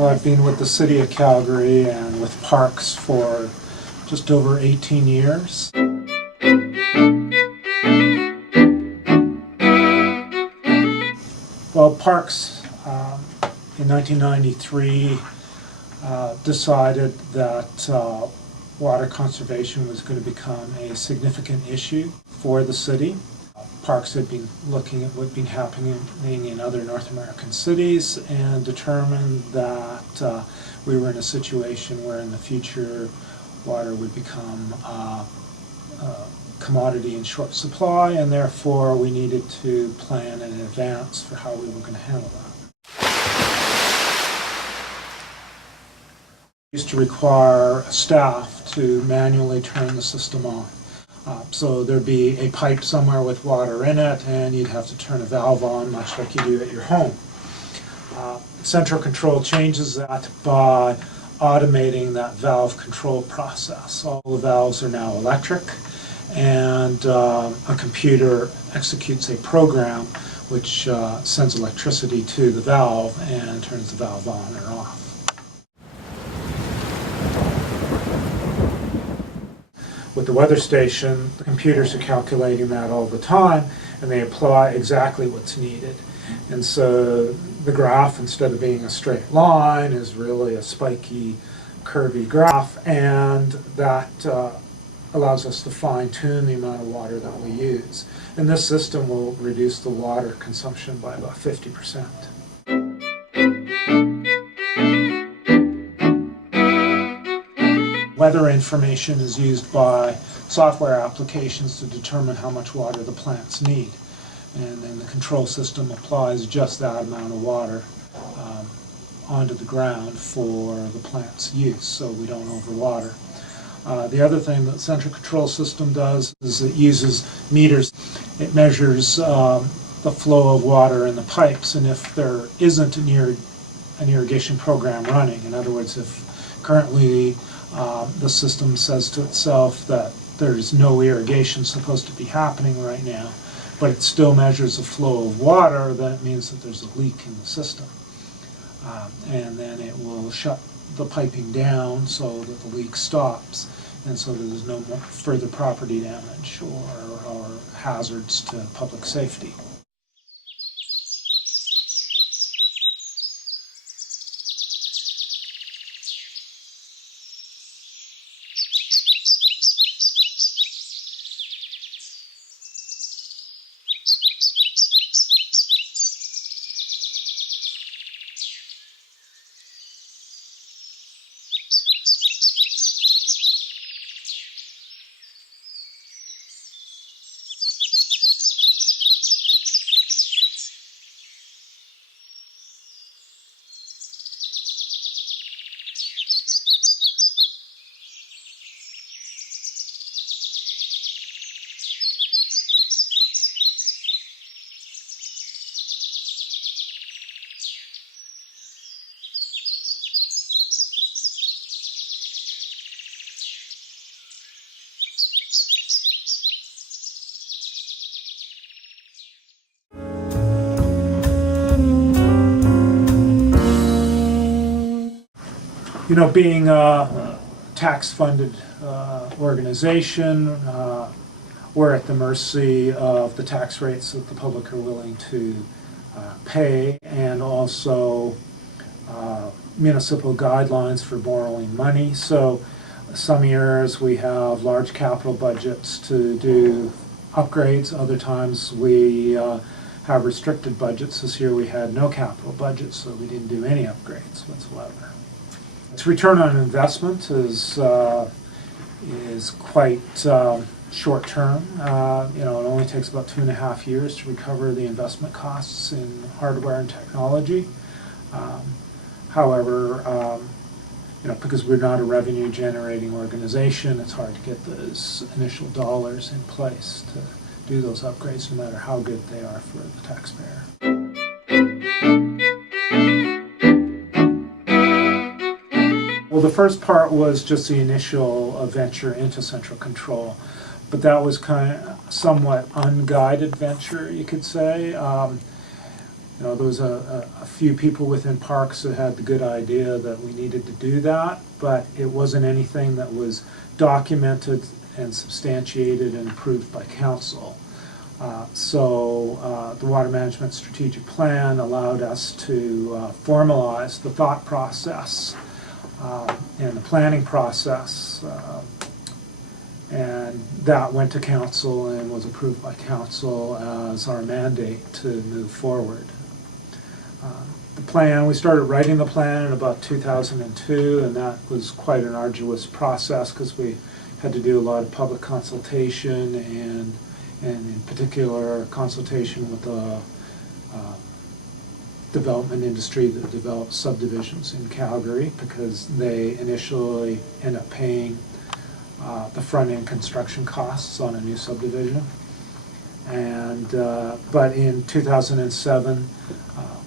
Well, I've been with the City of Calgary and with Parks for just over 18 years. Well, Parks in 1993 decided that water conservation was going to become a significant issue for the city. Parks had been looking at what had been happening in other North American cities and determined that we were in a situation where in the future water would become a commodity in short supply, and therefore we needed to plan in advance for how we were going to handle that. It used to require staff to manually turn the system on. So there'd be a pipe somewhere with water in it, and you'd have to turn a valve on, much like you do at your home. Central Control changes that by automating that valve control process. All the valves are now electric, and a computer executes a program which sends electricity to the valve and turns the valve on or off. With the weather station, the computers are calculating that all the time, and they apply exactly what's needed. And so the graph, instead of being a straight line, is really a spiky, curvy graph, and that allows us to fine-tune the amount of water that we use. And this system will reduce the water consumption by about 50%. Weather information is used by software applications to determine how much water the plants need. And then the control system applies just that amount of water onto the ground for the plant's use, so we don't overwater. The other thing that the central control system does is it uses meters. It measures the flow of water in the pipes, and if there isn't an irrigation program running, in other words, if currently the system says to itself that there's no irrigation supposed to be happening right now, but it still measures the flow of water, that means that there's a leak in the system. And then it will shut the piping down so that the leak stops, and so there's no more further property damage or hazards to public safety. You know, being a tax-funded organization, we're at the mercy of the tax rates that the public are willing to pay, and also municipal guidelines for borrowing money. So some years we have large capital budgets to do upgrades, other times we have restricted budgets. This year we had no capital budget, so we didn't do any upgrades whatsoever. Its return on investment is quite short term. It only takes about 2.5 years to recover the investment costs in hardware and technology. However, because we're not a revenue generating organization, it's hard to get those initial dollars in place to do those upgrades, no matter how good they are for the taxpayer. Well, the first part was just the initial venture into central control, but that was kind of somewhat unguided venture, you could say. You know, there was a few people within parks that had the good idea that we needed to do that, but it wasn't anything that was documented and substantiated and approved by council. So the Water Management Strategic Plan allowed us to formalize the thought process and the planning process, and that went to council and was approved by council as our mandate to move forward. The plan, we started writing the plan in about 2002, and that was quite an arduous process because we had to do a lot of public consultation and in particular consultation with the development industry that develops subdivisions in Calgary, because they initially end up paying the front-end construction costs on a new subdivision. And but in 2007,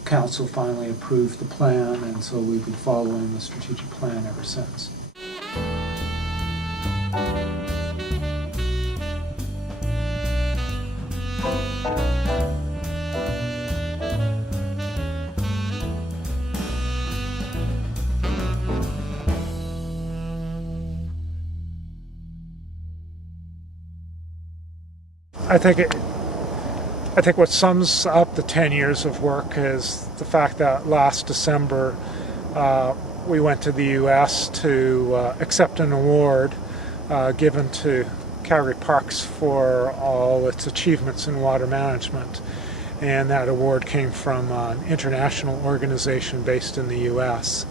council finally approved the plan, and so we've been following the strategic plan ever since. I think what sums up the 10 years of work is the fact that last December we went to the U.S. to accept an award given to Calgary Parks for all its achievements in water management. And that award came from an international organization based in the U.S.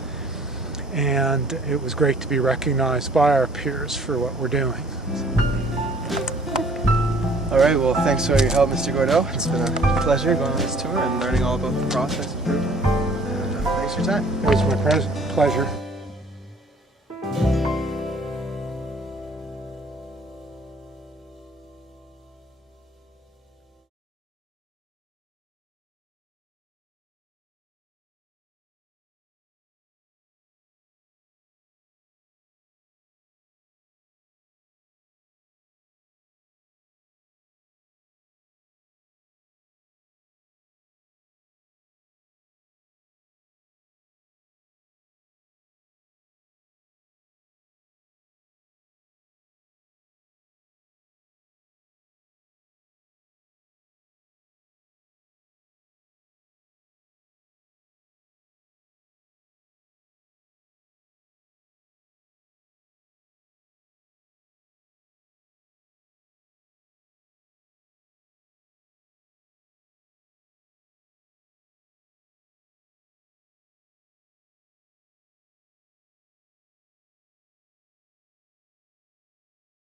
And it was great to be recognized by our peers for what we're doing. All right, well, thanks for your help, Mr. Gordeau. It's been a pleasure going on this tour and learning all about the process. And thanks for your time. It was my pleasure.